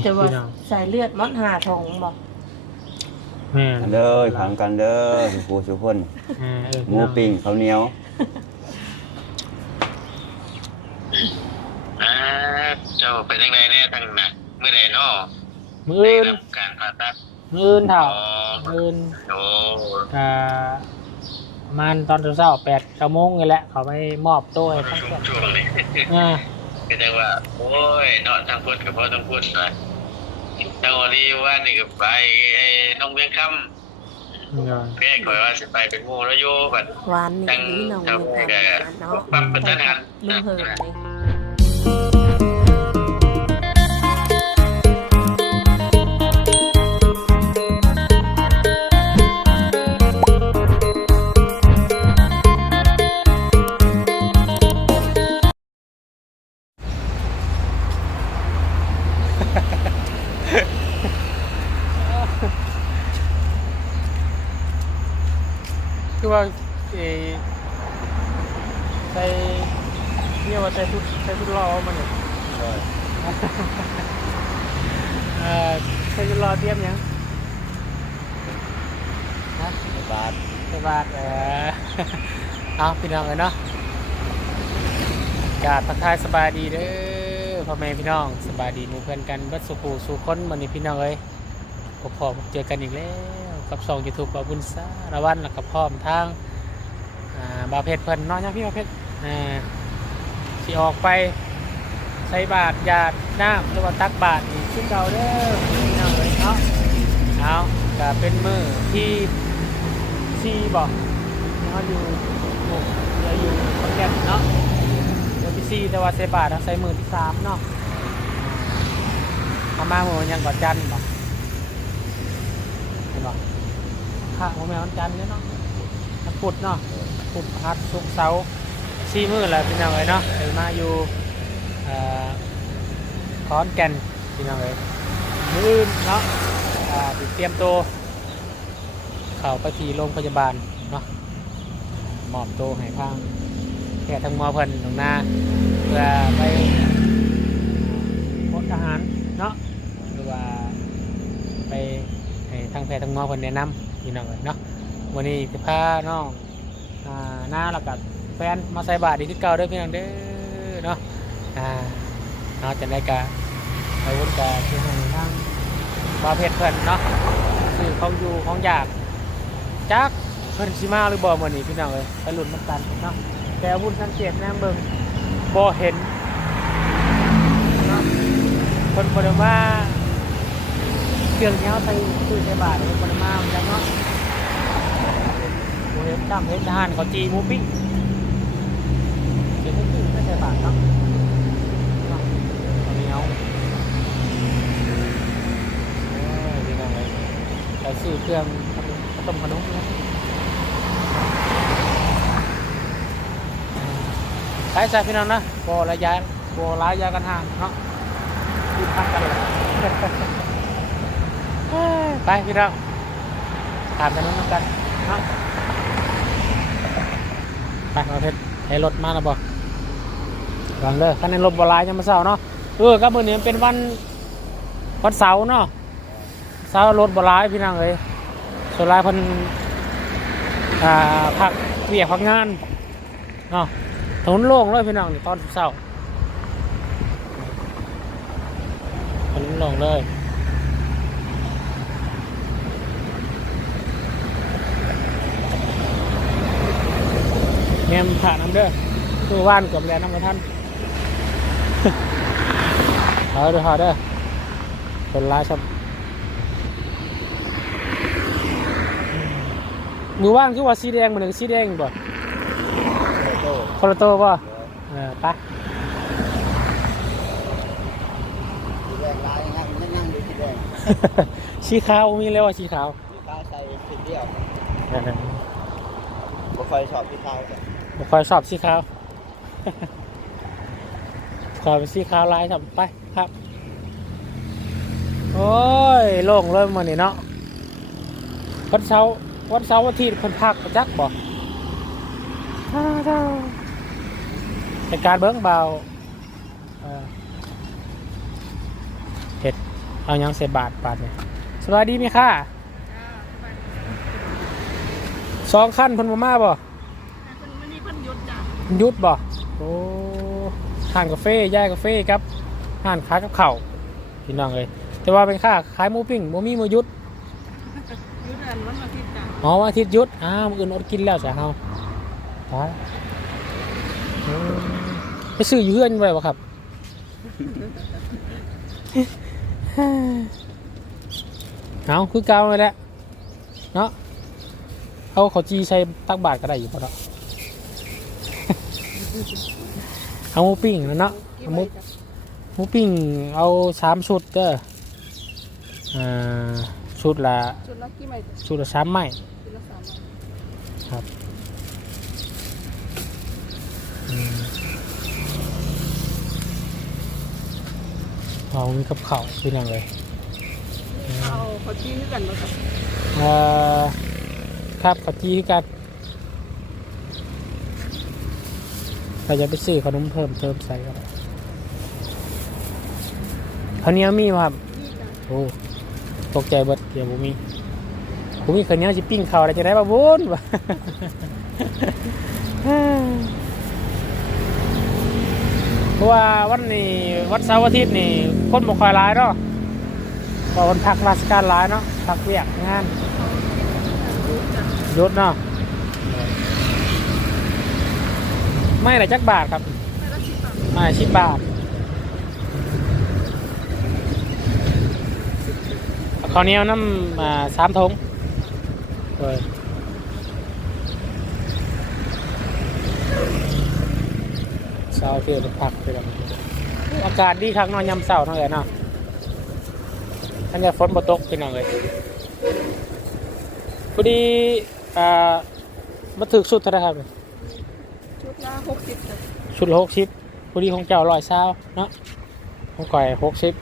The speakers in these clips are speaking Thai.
นี่จะว่าพี่น้องใส่เลือดมดหาทงบ่แม่นเด้อผังกันเด้อสุภูสุพนอ่าเออหพี่มูน้องปิ้งข้าวเหนียวอ่าเจ้าเป็นยังไงเนี่ยทางน่ะเมื่อใดเนาะมือได้อื่นรับการผ่าตัดมืออื่นเท่าอ๋อมืออื่นโอ้อ่าประมาณตอนเช้าๆแปดเก้าโมงนี่แหละเขาไปมอบตัวให้ทั้งช่วงช่วงนี้ อ่า ก็จะว่า โอ้ยเนาะทางพูดกับพ่อต้องพูดไปทางวันนี้ว่านี่ก็ไปไอ้น้องเวียงคำนี่เลยเพ่คอยว่าสิไปเป็นหมู่แล้วโยบัดหวานนี่พี่น้องมีทานเนาะปั๊บปัตตานานลุงเหินนี่ ใส่เนี่ยว่าใส่ชุดใส่ชุดรอมันเนี่ยเออใส่ชุดรอเตรียมยังฮะบาทใส่บาทเออเอาพี่น้องเลยเนาะกราบทักทายสบายดีเด้อพ่อแม่พี่น้องสบายดีหมู่เพื่อนกันเบัดสุขูสู่คนวันนี้พี่น้องเอ้ยพบพอเจอกันอีกแล้วกับช่องยูทูบกับบุญซาระวันแล้วกับพร้อมทางอ่าบาเพชรเพิ่นเน้อยนะพี่บาเพชรอ่า สิออกไปใส่บาทหยาดน้ำหรือว่าตักบาทนี่ขึ้นเก่าเด้อพี่น้องเลยเนาะเอาก็เป็นมือที่ซีบอกเขาอยู่โอ้เราอยู่คอนแก่นเนาะมือที่ซีแต่ว่าใส่บาทเราใส่มือที่สามเนาะเอามามือยังก่อนจันบอกเห็นบอกข้าหัวแมวจันเนี่ยเนาะปุดเนาะพุธพัดสุกเสาร์ สี่มือแล้วพี่น้องเอ้ยเนาะเดี๋ยมาอยู่เอ่อขอนแก่นพี่น้องเอ้ยมือเนาะอ่าเตรียมตัวเข้าไปที่โรงพยาบาลเนาะหมอบตัวให้ทางแพทย์ทางมอเพิ่นตรงหน้าเพื่อไปพดอาหารเนาะหรือว่าไปให้ทางแพทย์ทางหมอเพิ่นแนะนำพี่น้องเอ้ยเนาะวันนี้จะพาน้องอ่าหน้าแล้วกับ ฟนมาใส่บาตรดีที่เก่าเด้อพี่น้องเด้อเนาะอ่าเนาะจะได้กะไปวุ้นกะที่ให้ทางบาเพชรเพื่อนเนาะซื้อของอยู่ของอยากจักเพิ่นสิมาหรือบ่มื้อนี้พี่น้องเอ้ยไปลุ้นมันกันเนาะแต่วุ้นสังเกตแนมเบิ่งบ่เห็นเนาะเพิ่นบ่ได้มาเครื่องที่เฮาใส่ซื้อใส่บาตรเพิ่นบ่ได้มาเหมือนกันเนาะโมเห็นจำเห็นทหารเขาจีหมูปิ้งเสียงตึ้งๆไม่ใช่ บาทเนาะเนาะเหนียวเอ้ยดีจังเลยแต่ซื้อเครื่องขนมขนมนะใช้ใช้พี่น้องนะโบระยะโบระยะกันห่างเนาะยืนพักกันเลยเอ้ยไปพี่น้องตามกันนู้นกันเนาะไปมาเพชรให้รถมาแล้วบอก วางเลยคันนรถบลายยังมาเสาร์เนาะเออก็มือนี้เป็นวันวันเสาร์เนาะเสาร์รถบลายพี่นางเลยส่วนลายเพันอ่าพักเวียกพักงานเนาะถนนโล่งเลยพี่น้องนี่ตอนเสาร์ถนนโล่งเลยแม่มผ่านน้ำเด้อตัวว่านกับแลน้ำมาท่าน เอาเด้อเอาเด้อคนร้ายชอบมือว่านคือว่าสีแดงเหมือนสีแดงบ่โตคนละตัวบ่เออไปสีแดงลายนั่งนั่งดูสีแดงสีขาวมีแล้วว่าสีขาวสีขาวใส่สีเดียวบ่ค่อยชอบสีขาวแต่บ่คอยชอบสีขาวขอเป็นสีขาวลายทำไป ครับ โอ้ยโล่งเลยมันนี่เนาะวันเสาร์วันเสาร์วันอาทิตย์คนพักประจักบ่แต่การเบิ้งเบาเออเห็ดเอายังเสบาทบาทเนี่ยสวัสดีไหมค่ะสองขั้นเพันมามาบ่มันนี่เพิ่นหยุดจ้ะหยุดบ่โอ้ห้านกาแฟย่ายกาแฟครับ ห้านขายกับข้าวพี่น้องเลยแต่ว่าเป็นค่าขายหมูปิ้งบ่มีมือหยุดหยุดอันวันอาทิตย์จ้ะอ๋อวันอาทิตย์หยุดอ้าวมื้ออื่นอดกินแล้วจ้ะเฮาไปเออไปซื้ออยู่เฮือนบ่ได้บ่ครับ เอาคือเก่าเลยแหละเนาะเอาเขาวจีใส่ตักบาทก็ได้อยู่พอเนาะ เอาหมูปิ้งแล้วเนาะเอาหมูห มูปิ้งเอาสามชุดเด้ออ่าชุดละชุดละกี่ใบจ้ะชุดละสามไม้ชุดละสามใบครับอืมเอามีกับข้าวพี่น้องเลยเอาขอจี้ให้กันบ่จ้ะเอ่อครับขอจีคือกันเราจะไปซื้อขนมเพิ่มเติมใส่ก็ได้ ข้าวเหนียวมีบ่ครับโอ้ตกใจเบิดเดี๋ยวบุมีบุมีข้าวเหนียวจะปิ้งข้าวอะไรจะได้บ่บุญวะเพราะว่าวันนี้วันเสาร์อาทิตย์นี่คนบ่ค่อยหลายเนาะเพราะวันพักราชการหลายเนาะพักเวียกงานยุดเนาะไม่ละจักบาทครับ ไม่ละสิบบาท ไม่ชิบบาทเอา ข้าวเหนียวน้ำอ่าสามถุงเลยเช้าเที่ยวจะพักไปแล้วอากาศดีครั้งนอนยำเสาร์ทั้งเลยเนาะท่านจะฝนบ่ตกพี่น้องเลยพอดีอ่ามาถึกสุดเท่าไหรครับชุดละหกสิบจ้ะชุดหกสิบพอดีของเจ้าร้อยเศร้าเนาะของก่อยหกสิบ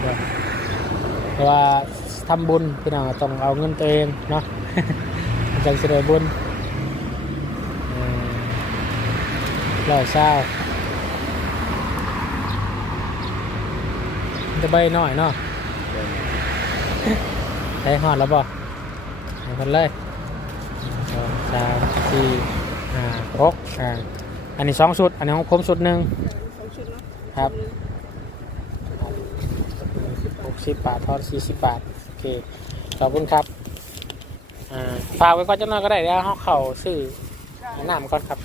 เพราะ ว่าทำบุญพี่น้องต้องเอาเงินตัวเองเนาะจังสิได้บุญร้อยเศร้าจะใบหน่อยเนาะใช้หอดแล้วบ่เอาคนเลยสองสามสี่ห้าหกอ่าอันนี้สองชุด อันนี้ของผมชุดหนึ่งครับ หกสิบบาททอนสี่สิบบาท โอเค ขอบคุณครับ อ่า ฝากไว้ก่อนจังหน่อยก็ได้เดี๋ยวเขาเข่าซื้อน้ำก่อนครับ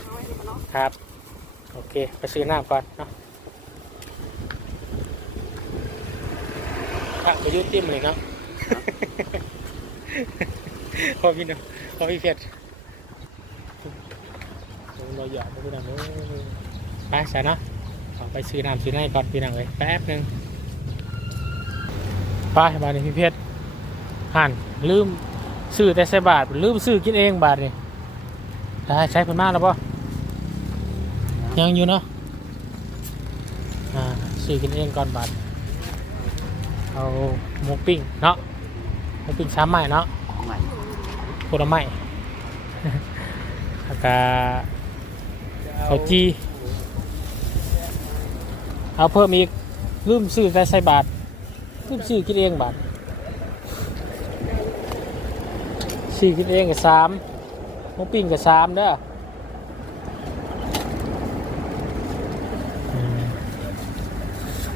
ครับ โอเค ไปซื้อน้ำก่อนเนาะอะไปยืดติ้มเลยเนาะพอพี่เนาะพอพี่เพชรเราหยอกพี่น้องเอ้ยไปใส่เนาะไปซื้อน้ำซื้อในก่อนพี่น้องเลยแป๊บหนึง ไปบาทนี่พี่เพชรหันลืมซื้อแต่ใส่บาทลืมซื้อกินเองบาทนี่ได้ใช้เพิ่นมากแล้วป่ยังอยู่เนาะซื้อกินเองก่อนบัตรเอาหมูปิ้งเนาะหมูปิ้งช้าใหม่เนาะใหม่ผลไม้แล้วก็ข้าวจีเอาเพิ่มอีกลืมซื้อแต่ใส่บาท ลืมซื้อกินเองบาทซื้อกินเองกับสามหมูปิ้งกับสามเด้อ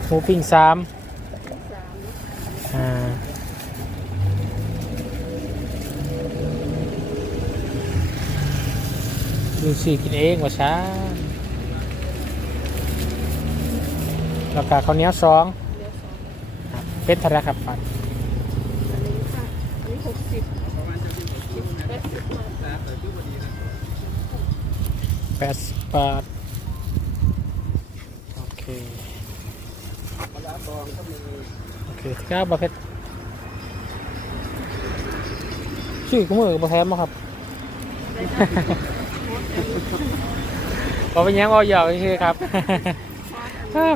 หมูปิ้งสามอ่าดูสิกินเองว่าช้าราคาข้าวเหนียวสอง เป็นเทาไหรครับปันอันนี้ค่ะอันนี้หกสิบแปดสิบบาทแปดสิบบาทโอเคมะละกองก็มีโอเคที่ก้าบาเพชรชื่อกุ้มือกับบาแพมบ่ครับได้จ้ะพอเป็นหยังเอาหยอกคือครับ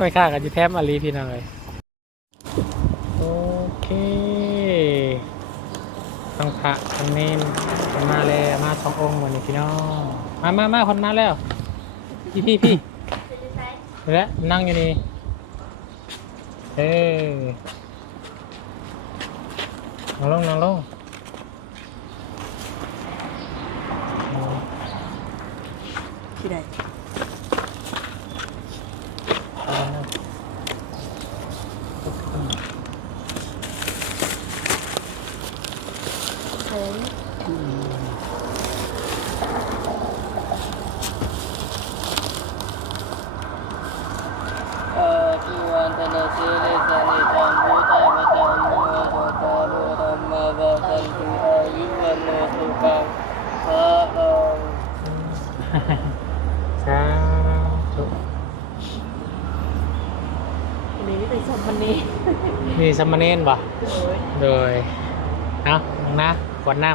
ไม่ค่ากันจะแทมอาลีพี่น้องเลยโอเค ทั้ง พระทั้งเนนคนมาแล้วมาสององค์วันนี้พี่น้องมามามาคนมาแล้วพี่พี่พี่แล้วนั่งอยู่นี่เอ้ยนั่งลงนั่งลง ที่ใด เฮ้ย เอ่อที่วันธนาเสเลสานิธรรมยุทธามธรรมโมโตตาโลธรรมวาสันตุอายุวันโนสุขังพระลัง สาธุ วันนี้ไม่เป็นสมวันนี้ มีสมณเณรบ่โอ้ยโดยเอาน้องนะกวดน้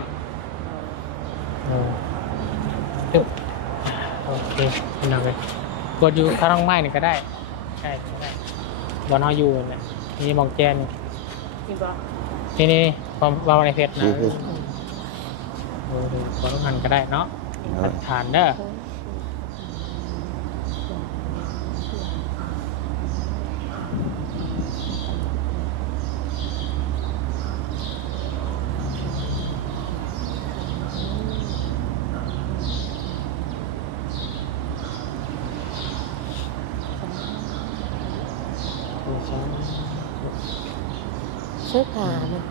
ำเออตึ๊บโอเคพี่น้องเลยกดอยู่ข้างล่างไม้นี่ก็ได้ใช่ก็ได้บอลเฮาอยู่เนี่ยมีหมองแจนอยู่นี่บอกนี่นี่ความวางในเพชรนะโอ้ดูบอลลูกหันก็ได้เนาะฐานเด้อ เสื้อผ้านะ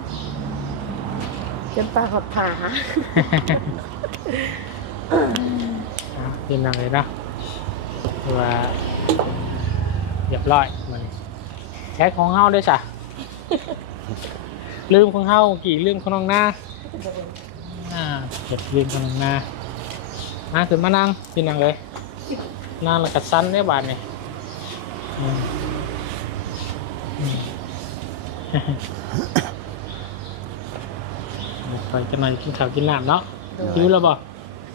จนปลาหดผาเอาพี่น้องเลยเนาะคือว่าเรียบร้อยมันแท็กของเฮาด้วยจ้ะลืมของเฮากี่ลืมของน้องหน้าอ่าเก็บลืมของน้องหน้ามาขึ้นมานั่งพี่น้องเลยนั่งแล้วก็สั้นได้บาดเนี่ยอืมอืม ไปจะหน่อยกินข้าวกินน้ำเนาะหิวแล้วบ่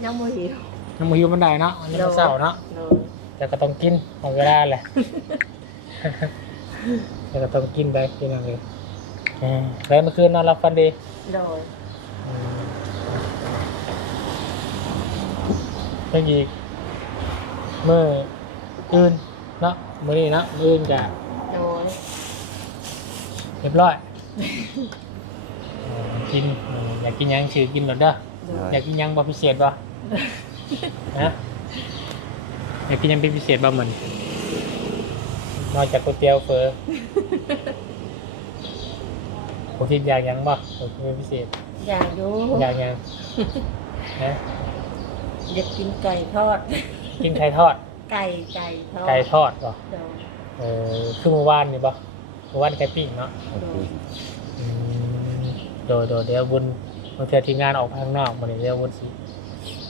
ยังไม่หิวยังบ่หิวมันได้เนาะยังไม่เศร้าเนาะโดยแต่ก็ต้องกินของเวลาแหละ แต่ก็ต้องกินได้กินอะไรเออแล้วเมื่อคืนนอนหลับฝันดีโดยอืมเมื่อกี้เมื่ออื่นเนาะมื่อนี้เนาะมื่ออื่นจะโดยเรียบร้อยเออ กินเอออยากกินหยังชื่อกินหมดเด้อโดยอยากกินหยังบ่พิเศษบ่นะอยากกินหยังเป็นพิเศษบ่เหมือนนอกจากก๋วยเตี๋ยวเฟอผมคิดอยากหยังบ่ผมคิดเป็นพิเศษอยากดูอยากหยังนะอยากกินไก่ทอด กินไข่ทอด ไก่ไก่ทอดไก่ทอดบ่โดยเออคือเมื่อวานนี่บ่เมื่อวานไก่ปิ้งเนาะโดยอืม โดยโดยเดี๋ยวบุญบางเทีทีมงานออกไปข้างนอกมาเดี๋ยวบุญสิ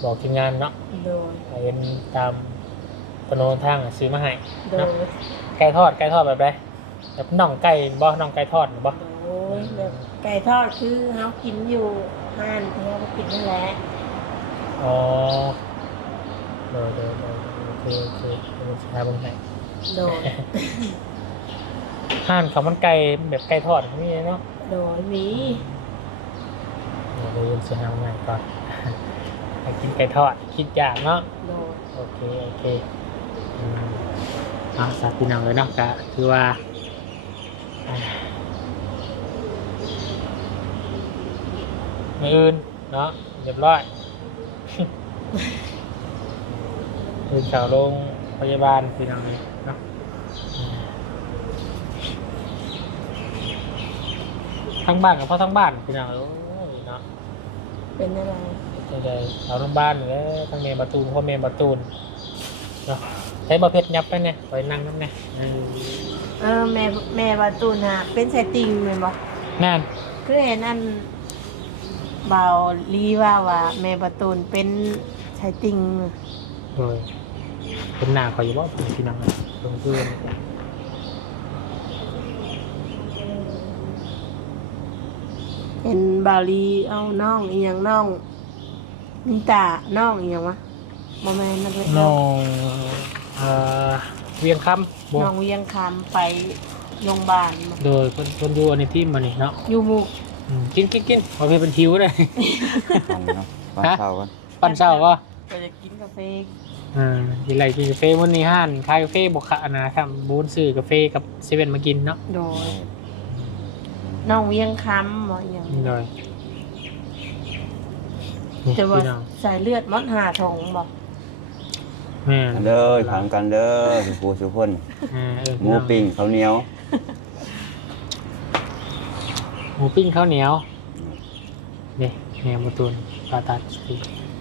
บอกทีมงานเนาะโดยให้เห็นตามถนนทางอะซื้อมาให้โดเนาะยไก่ทอดไก่ทอดแบบไรแบบน่องไก่บ่น่องไก่ทอดบ่โดยแบบไก่ทอดคือเขากินอยู่ห้านที่เขากินนั่นแหละอ๋อโดยโดยโดยโอเคโอเคเป็นสิหาเบิ่งให้โดยห้านข้าวมันไก่แบบไก่ทอดนี่เนาะโดยมี เดี๋ยวเดี๋ยวสิหาใหม่ก่อนให้กินไก่ทอดคิดอยากเนาะโดยโอเคโอเคอืมเอาสัตว์พี่น้องเลยเนาะก็คือว่าอ่ามืออื่นเนาะเรียบร้อย คือข่าวลงพยาบาลพี่น้องเลยเนาะอืมทั้งบ้านกับพ่อทั้งบ้านพี่น้องเอ้ยเนาะ เป็นอะไรจะได้เอาทั้งบ้านเลยทั้งเมนประตูพ่อเมนประตูนเนาะใช้บะเพ็ดยับไปเนี่ยไปนั่งนั่นเนี่ยเออเออแม่แม่บาตูนฮะเป็นไซติงเลยบ่นั่นคือเห็นอันเบาลีว่าว่าแม่บาตูนเป็นไซติง โดยเป็นหน้าเขาอยู่ว่าพี่น้องเลยลงเพื่อน เห็นเบาลีเอาน้องอีหยังน้องนิตาน้องอีหยังวะบ่แม่นนักเลยน้องเอ่อเวียงคำบน้องเวียงคำไปโรงพยาบาลมาโดยคนคนอยู่ในทีมมานี่เนาะอยู่หมุกออืมกินกินกินพอเพื่เป็นหิวเลยฟังเนาะฟังเช้ากันปั้นเช้าก็เราจะกินกาแฟอ่ากินอะไรกินกาแฟวันนี้ห้านขายกาแฟบกขะนะครับบูนซื้อกาแฟกับเซเว่นมากินเนาะโดย น้องเวียงคำบ่อหย่างนี่เลยนี่จะว่าพี่น้องใส่เลือดมดหาทงบอกแม่นเด้อถามกันเด้อสุภูสุพนอ่าเออหมูปิ้งข้าวเหนียวหมูปิ้งข้าวเหนียวนี่แหนมตูนปลาตัด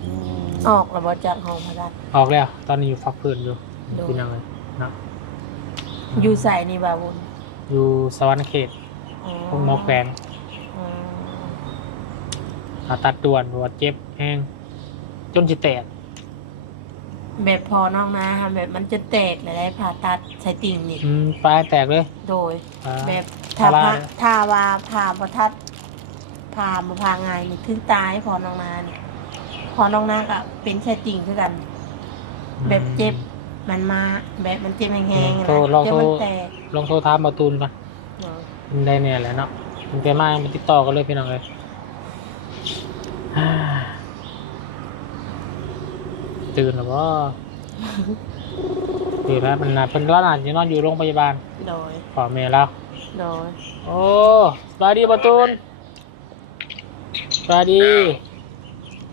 อืมออกระบจากห้องพระดัดออกแล้ว ตอนนี้อยู่ฟักพื้นอยู่โดนพี่น้องเลยเนาะอยู่ใส่นี่บาวุนอยู่สวรรค์เขต พวกหมอแขวงอ๋อผ่าตัดด่วนปวดเจ็บแห้งจนจิแตกแบบพอน้องนะแบบมันจะแตกเลยได้ผ่าตัดใส่ติ่งนี่อืมปลายแตกเลย โดยปลาแบบถ้าพาราพาถ้าว่าผ่าประทัดผ่ามาพาง่ายนี่ถึงตายพอน้องนานี่พอน้องนาก็เป็นใส่ติ่งคือกัน แบบเจ็บมันมาแบบมันเจ็บแห้งๆนะโทรลองเดี๋ยโทวรมันแตกลองโทรถามประตูนก่อนเนาะมัน ได้เนี่ยแหละเนาะมันเป็นมามันติดต่อกันเลยพี่น้องเลยอ่าตื่นหรือว่าตื่นแล้วมันน่ะเป็นร้านอาหารจะนอนอยู่โรงพยาบาลโดยขอเมย์แล้วโดยโอ้สบายดีประตูนสบายดี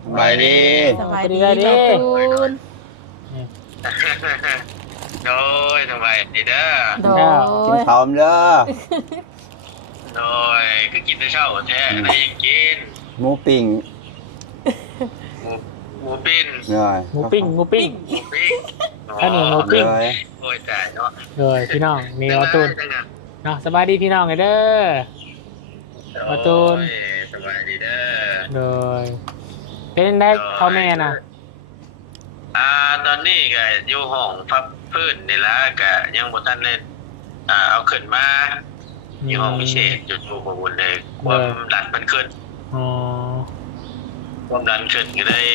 สบายดีสบายดีสบายดีน้องตูนนี่โดยสบายดีเด้อโดกินยข้าวเด้อ โดยก็กินได้เช้าแท้ได้ยังกินหมูปิ้งหมูหมูปิ้นเด้อหมูปิ้งหมูปิ้งหมูปิ้งอันนี้หมูปิ้งเลยโอ้ยจ่ายเนาะเลยพี่น้องมีประตูนเนาะสบายดีพี่น้องไงเด้อประตูนโอ้ยสบายดีเด้อเลยเป็นได้เขาแม่น่ะอ่าตอนนี้ก็อยู่ห้องพับพื้นนี่ละก็ยังบ่ทันได้อ่าเอาขึ้นมาอ ยู่ห้องพิเศษจุดอยู่บ่บุญเลยความดันมันขึ้นอ๋อความดันขึ้นก็เลย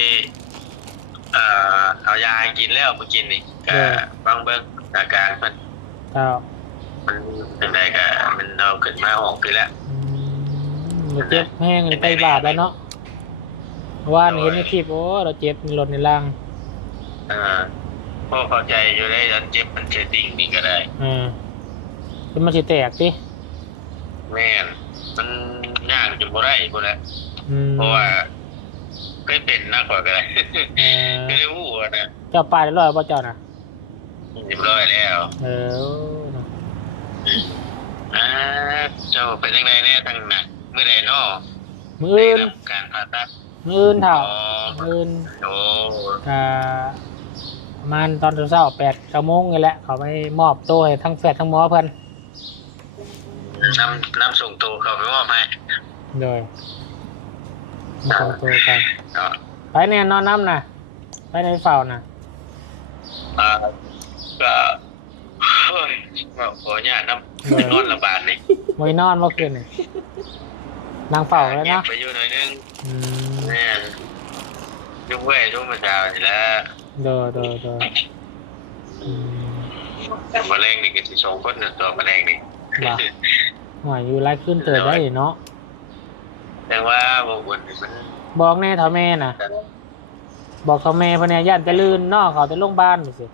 เอ่อเอายาให้กินแล้วเมื่อกินนี่ก็บางเบิ่งอาการมันเจ้ามันจังไดก็มันเอาขึ้นมาออกคือแล้วอืมเจ็บแห้งไปบาดแล้วเนาะว่านี่เห็นในคลิปโอ้เราเจ็บในรถในล่างเอ่าพอเข้าใจอยู่ได้ดันเจ็บมันเชติ่งนี่ก็ได้อ่าเป็นมันสิแตกสิ แม่นมันย่างจนบ่ได้บ่แล้วอืมเพราะว่าเคยเป็นนักกว่าก็ได้เออเคยได้หู้อะนะเจ้าปลายได้ร้อยป่ะเจ้าน่ะ เรียบร้อยแล้วเออเนาะอ่าเจ้าเป็นยังไงแน่ทั้งนั้นเมื่อใดเนาะมือได้อื่นรับการผ่าตัดมืออื่นเถ่าอ๋อมืออื่นโอ้อ่าประมาณตอนเช้าๆแปดเก้าโมงนี่แหละเขาไปมอบตัวให้ทั้งแฟดทั้งหมอเพิ่น นำนำส่งตัวเขาไปมอบให้เลยมาส่งตัวกันเนาะไปเนี่ยนอนน้ำนะไปในเฝ้านะอ่าก็เฮ้ยว่าขออนุญาตนำนอนระบาดนี่มวยนอนเมื่อคืนนี่นางเฝ้าแล้วเงียบเนาะไปอยู่หน่อยนึงอืมแม่นยุ่งเว้ยยุ่งมาเช้านี่แหละเดอเดอเดออืมมะเร็งนี่ก็สิส่งคนน่ะตัวมะเร็งนี่ ว่าหน่อยอยู่ไล่ขึ้นเติดได้เนาะแต่ว่าบ่บุญนี่มันบอกแน่เท่าแม่น่ะ บอกเท่าแม่เพนเนี่ยย่านจะลื่นเนอกเขาจะลงบ้านไปสิ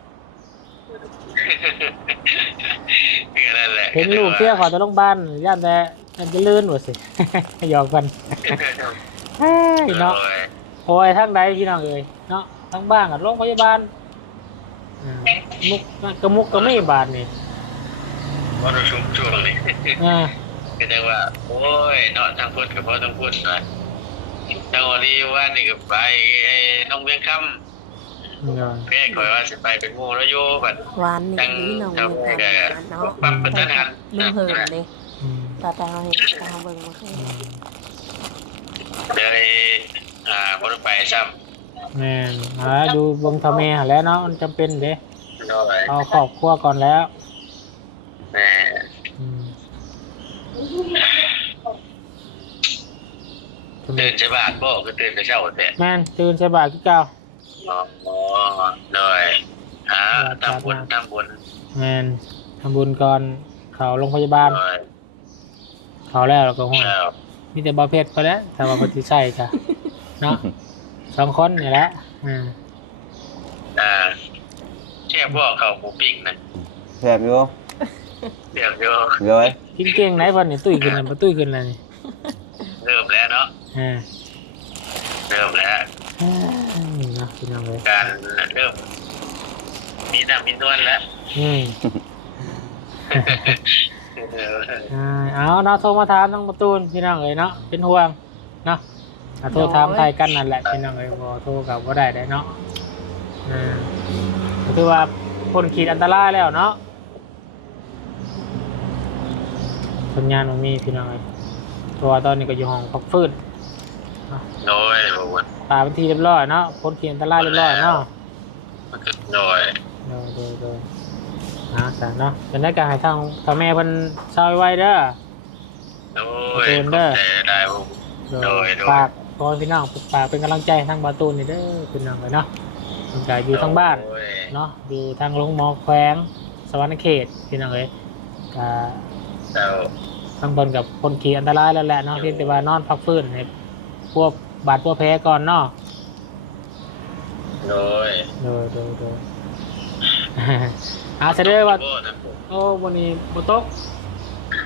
คือนั่นแหละเห็นลูกเที่ยวเขาจะลงบ้านย่านแต่ย่านจะลื่นไปสิหยอกกันเฮ้ยเนาะโอ้ยโอ้ยทั้งใดพี่น้องเอ้ยเนาะทั้งบ้านกับโรงพยาบาลอ่ามุกกระมุกกระไม่บาทนี่ ว่าเราชุมช่วงนี้อ่าก็จังว่า โอ้ยเนาะทางพูดกับพ่อต้องพูดหน่อยทางวันนี้ว่านี่ก็ไปไอ้น้องเวียงคำเนาะเพ่คอยว่าสิไปเป็นหมู่แล้วโยบัดหวานนี่นี่น้องเวียงคำเนาะปั๊บเป็นทหารลืมเหินเลยอืมตาตาเราเห็นตาเบิ่งมาให้เดี๋ยวไอ้อ่าบ่ได้ไปซ้แม่นหาดูวงทำแม่หาแล้วเนาะมันจำเป็นเด้ำเนาะไอ้เอาครอบครัวก่อนแล้วแม่ อืมตื่นใช่บาทบ่ก็ตื่นแต่เช้าแต่แม่นตื่นใส่บาตรคือเก่าอ๋อหน่อยหาทำบุญทำบุญแม่นทำบุญก่อนเขาโรงพยาบาลหน่อยเขาแล้วแล้วก็ห้อยแล้วมีแต่บาเพชรพอแล้วแต่ว่าปฏิใช่ค่ะเนาะสองคนนี่แหละอ่าอ่าเทียบว่าเขาหมูปิ้งนะแซ่บอยู่ เทียบโยเลยกินเก่งไหนวันนี้ตุ้ยขึ้นแล้วมาตุ้ยขึ้นแล้วนี่เริ่มแล้วเนาะอ่าเริ่มแล้วนี่เนาะพี่น้องเลยการเริ่มมีน้ำมีนวลแล้วอืมอ่าเอาเนาะโทรมาถามน้องประตูนพี่น้องเลยเนาะเป็นห่วงเนาะอะโทรถามไทยกันนั่นแหละพี่น้องเลยพอโทรกับว่าได้ได้เนาะอ่าก็คือว่าคนขีดอันตรายแล้วเนาะ สัญญาณมันมีพี่น้องเลยเพราะว่าตอนนี้ก็อยู่ห้องพักฟื้นโดยบอกว่าตาเป็นที่เรียบร้อยเนาะพ้นขีดอันตรายเรียบร้อยเนาะโดยโดยโดยโดยนะแต่เนาะเป็นได้การให้ทางทางแม่เพิ่นเช่าไว้เด้อโดยเดินเด้อแต่ได้บ่โดยโดยฝากพอพี่น้องฝากเป็นกำลังใจให้ทางบาตูนนี่เด้อพี่น้องเลยเนาะมันก็อยู่ทางบ้านโดยเนาะอยู่ทางโรงหมอแขวงสวรรณเขตพี่น้องเลยก็เจ้า ทางบนกับคนขี่อันตรายแล้วแหละเนาะเพียงแต่ว่านอนพักฟื้นให้พวกบาดพวกแผลก่อนเนาะโดยโดยโดยโดยอาเสด็จว่าโอ้นะผมโอ้วันนี้บตก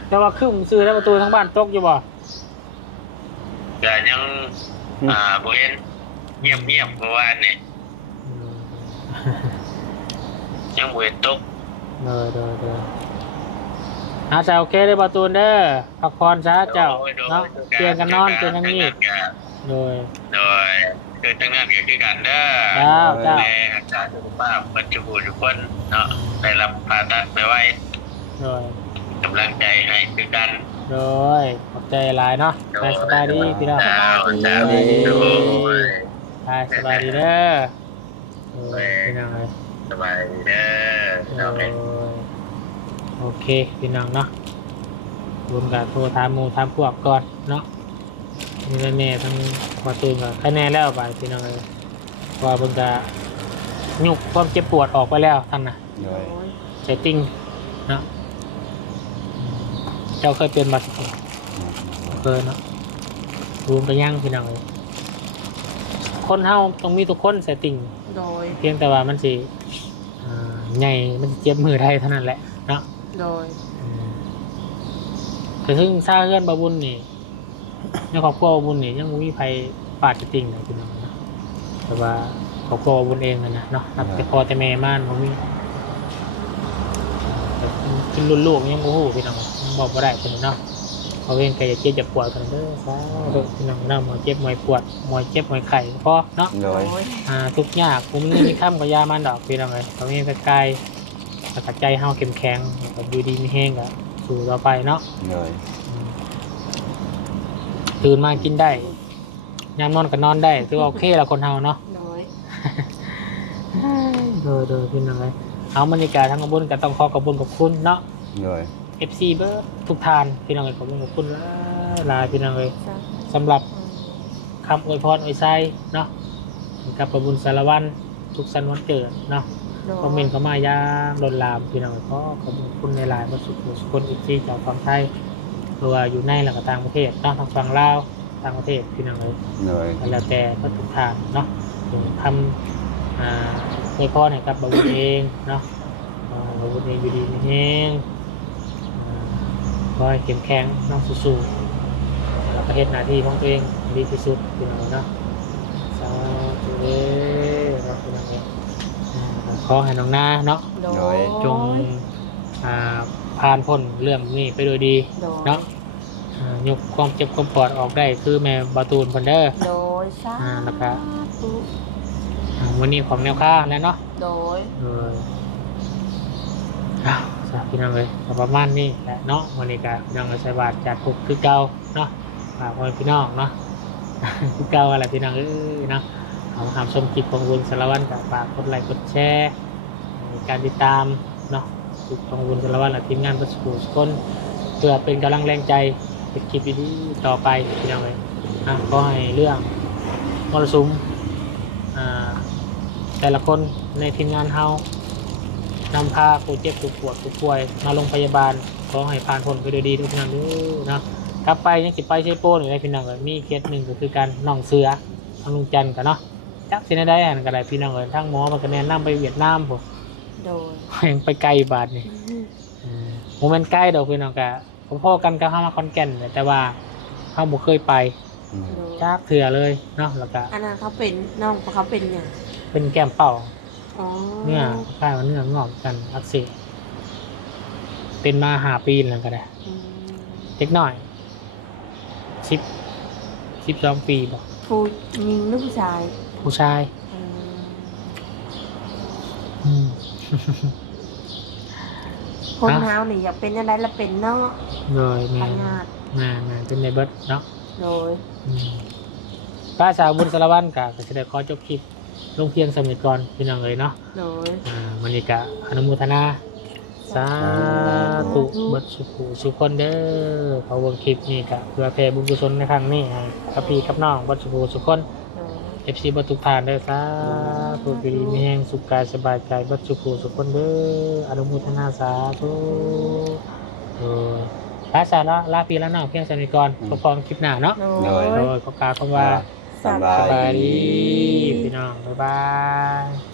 แต่ว่าครึ่งซื้อแล้วประตูทั้งบ้านตกอยู่บ่แต่ยังอ่าบ่เห็นเงียบเงียบๆเมื่อวานนี่ยังบ่เห็นตกเดยเดยเด ยอาจะโอเคเลยประตูเด้อพักผ่อนซะเจ้าโดยโดยเนาะเตียงกันนอนเตียงกันงีบโดยโดยโดยคือทั้งนั้นก็คือกันเด้อเจ้าเจ้าในอาจารย์สุขภาพมันจะบูทุกคนเนาะได้รับผ่าตัดไปไว้โดยกำลังใจให้คือกันโดยขอบใจหลายเนาะไปสบายดีพี่น้องเจ้าเจ้าโดยไปสบายดีเด้อโดยพี่น้องเลยสบายดีเด้อ โดเนาะยโอเคพี่น้องเนาะรวมกับโทรถามหมูถามพวกก่อนเนาะมีแม่ๆทั้งประตูกับคะแนนแล้วไปพี่น้องเลยเพราะว่าเพิ่งจะยุกความเจ็บปวดออกไปแล้วท่านนะเลยโอ้ยเซตติ้งเนาะเจ้าเคยเป็นบัตรเคยเนาะรวมไปย่างพี่น้องเลยคนเฮาต้องมีทุกคนเซตติ้งโดยเพียงแต่ว่ามันสิอ่าใหญ่มันสิเจ็บมือได้เท่านั้นแหละเนาะ โดยอืมแต่ซึ่งซาเฮือนบาบุญนี่ในครอบครัวบาบุญนี่ยังบ่มีใครปาดจะติ่งเลยพี่น้องเนาะแต่ว่าครอบครัวบาบุญเองนะนะเนาะนับแต่พ่อแต่แม่ม่านเขามีแต่กินรุ่นลูกยังบ่ฮู้พี่น้องยังบอกบ่ได้พี่น้องเนาะเขาเองก็จะเจ็บจะปวดกันเด้อซาเด้อพี่น้องเนาะหมอเจ็บหมอปวดหมอเจ็บหมอไข้พอเนาะเลโดยยอ่าทุกข์ยากผมนี่มีข้ามกับยามันดอกพี่น้องเลยตอนนี้ก็กา ยแต่กใจเฮาเข้มแข็งกับอยู่ดีมีแห้งกับสู่ต่อไปเนาะเลยอืมตื่นมากินได้ยามนอนก็นอนได้ถือว่าโอเคแล้วคนเฮาเนาะ โดยโดยโดยพี่น้องเลยเอาบรรยากาศทั้งกระบุญก็ต้องขอกระบุญขอบคุณเนาะ เลย FC เบอร์ทุกทานพี่น้องเลยขอบคุณขอบคุณหลายพี่น้องเลยจ้ะสำหรับอืมคำอวยพรอวยไซเนาะกับประบุญสารวันทุกสันวันเกิดเนาะโดย คอมเมนต์เข้ามายามลนลามพี่น้องก็ขอบคุณในไลน์มาสุขสุขคนอีกที่จากฝั่งไทยหรือว่าอยู่ในหลักต่างประเทศเนาะทางฝั่งลาวต่างประเทศพี่น้องเลยเลยก็แล้วแต่ก็ทุกทางเนาะถึงทำอ่าในพ่อเนี่ยกับบาวุญเองเนาะอ่าบาวุญเองอยู่ดีมีแห้งอ่าขอให้เข้มแข็งเน้องสู้ๆแล้วก็เฮ็ดหน้าที่ของตัวเองให้ดีที่สุดพี่น้องเนาะสาธุเด้อเนาะพี่น้องเอ้ยอ่า ขอให้น้องนาเนาะโดย จงอ่าผ่านพ้นเรื่องนี้ไปโดยดีโดย เนาะอ่ายกความเจ็บความปวดออกได้คือแม่บาตูนเพันเดอร์ โดยสาอ่าแล้วก็ ธุวันนี้ของแนวค่าแล้วเนาะ โดย เอออ้าวสาพี่น้องเลยก็ประมาณนี้แหละเนาะวันนี้ก็พี่น้องก็ใช้บาทจัดปุกคือเก่าเนาะฝากไว้พี่น้องเนาะ คือเก่าอะไรพี่น้องเอ้ยเนาะ เอาทำชมคลิปของวุญสารวัตรกับฝากกดไลค์กดแชร์การติดตามเนาะคลิปของวุญสารวัตรและทีมงานประสกูสคนเพื่อเป็นกำลังแรงใจเป็นคลิปดีๆต่อไปพี่น้องเลยนะก็ให้เรื่องมรสุมอ่าแต่ละคนในทีมงานเฮานำพาผู้เจ็บผู้ปวดผู้ป่วยมาโรงพยาบาลขอให้ผ่านพ้นไปโดยดีทุกท่านด้อนะกลับไปยังสิไปใช้โป้อยู่ในพี่น้องเลยมีเคสหนึ่งก็คือการน่องเสือทางลุงจันกันเนาะ จักสิได้อันก็ได้พี่น้องเลยทั้งหมอมันก็แนะนำไปเวียดนามผมโดยยังไปไกลบาทนี่โมเมนต์ใกล้ดอกพี่น้องกะพ่อๆกันก็เข้ามาคอนแก่นเลยแต่ว่าเขาบ่เคยไปอืมโดยจักเถื่อเลยเนาะแล้วก็อันนั้นเขาเป็นน้องเขาเป็นอย่างเป็นแก้มเป่าอ๋อเนื้อคล้ายว่าเนื้องอกกันอักเสบเป็นมาหาปีแล้วก็ได้ อืมเล็กน้อยสิบสิบสองปีบอกผู้หญิงหรือผู้ชาย ผู้ชายอืมอืมคนอะเฮานี่อยากเป็นอะไรละเป็นเนาะโดยแม่ทางานมามาเป็นในเบิร์ดเนาะโดยอืมป้าสาวบุญสารวัตรกะก็จะได้ขอจบคลิปลงเพียงสมิก่อนพี่น้องเลยเนาะโดยอ่ามันนี่กะอนุโมทนาสาธุเบิดสุขุสุขคนเด้อเขาเบิ่งคลิปนี่กะเพื่อแผ่บุญกุศลในครั้งนี้ให้กับพี่กับน้องเบิดสุขุสุขคนโดย เอฟซีเบิดทุกทานเด้อสาธุดีมีแห่งสุขกายสบายใจเบิดสุขุสุขคนเด้ออนุโมทนาสาธุเออลาสาระลาพี่แล้วน้องเพียงสมิก่อนพบกันคลิปหน้าเนาะโดโดยยโดยขอกล่าวคำว่าสบาสยบายดีดีพี่น้องบ๊ายบาย